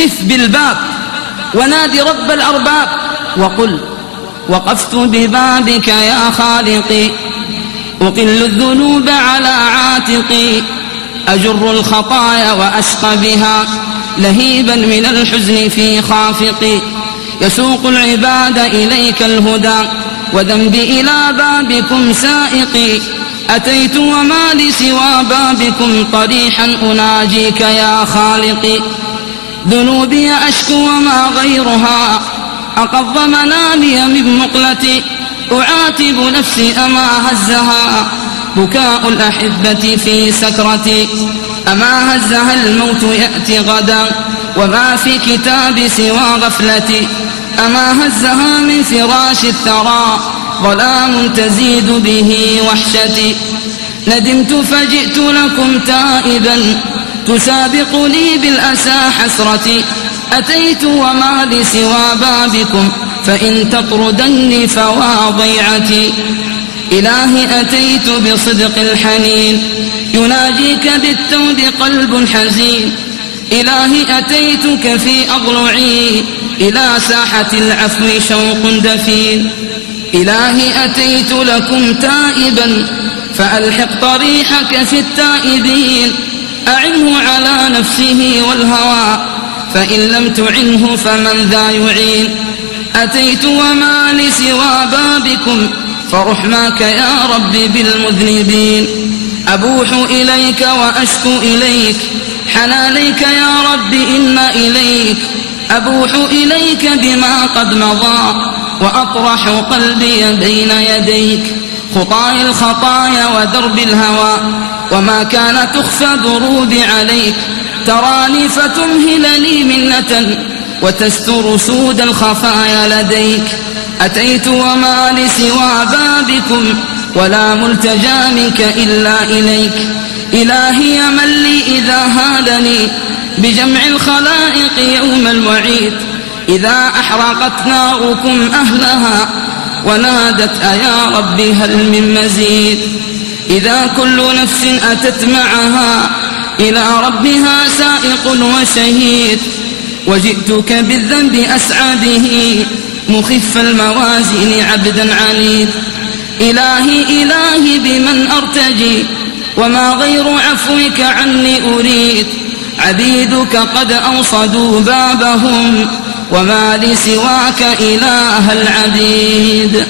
قف بالباب ونادي رب الأرباب وقل وقفت ببابك يا خالقي، أقل الذنوب على عاتقي، أجر الخطايا وأشقى بها لهيبا من الحزن في خافقي، يسوق العباد إليك الهدى وذنبي إلى بابكم سائقي، أتيت وما لي سوى بابكم طريحا أناجيك يا خالقي، ذنوبي أشكو وما غيرها أقض منامي من مقلتي، أعاتب نفسي أما هزها بكاء الأحبة في سكرتي، أما هزها الموت يأتي غدا وما في كتاب سوى غفلتي، أما هزها من فراش الثرى ظلام تزيد به وحشتي، ندمت فجئت لكم تائبا تسابق لي بالأسى حسرتي، أتيت وما لي سوى بابكم فإن تطردني فوا ضيعتي، إلهي أتيت بصدق الحنين يناجيك بالتود قلب حزين، إلهي أتيتك في أضلعي إلى ساحة العفو شوق دفين، إلهي أتيت لكم تائبا فألحق طريحك في التائبين، أعنه على نفسه والهوى فإن لم تعنه فمن ذا يعين، أتيت وما لي سوى بابكم فرحماك يا رب بالمذنبين، أبوح إليك وأشكو إليك حنانيك يا رب إن إليك، أبوح إليك بما قد مضى وأطرح قلبي بين يديك، خطاي الخطايا ودرب الهوى وما كان تخفى دروبي عليك، تراني فتمهل لي منة وتستر سود الخفايا لديك، أتيت وما لي سوى بابكم ولا ملتجى منك إلا إليك، إلهي من لي إذا هادني بجمع الخلائق يوم الوعيد، إذا أحرقت ناركم أهلها ونادت أيا رب هل من مزيد، إذا كل نفس أتت معها إلى ربها سائق وشهيد، وجئتك بالذنب أسعى به مخف الموازين عبدا عنيد، إلهي بمن أرتجي وما غير عفوك عني أريد، عبيدك قد أوصدوا بابهم وما لي سواك إله العبيد.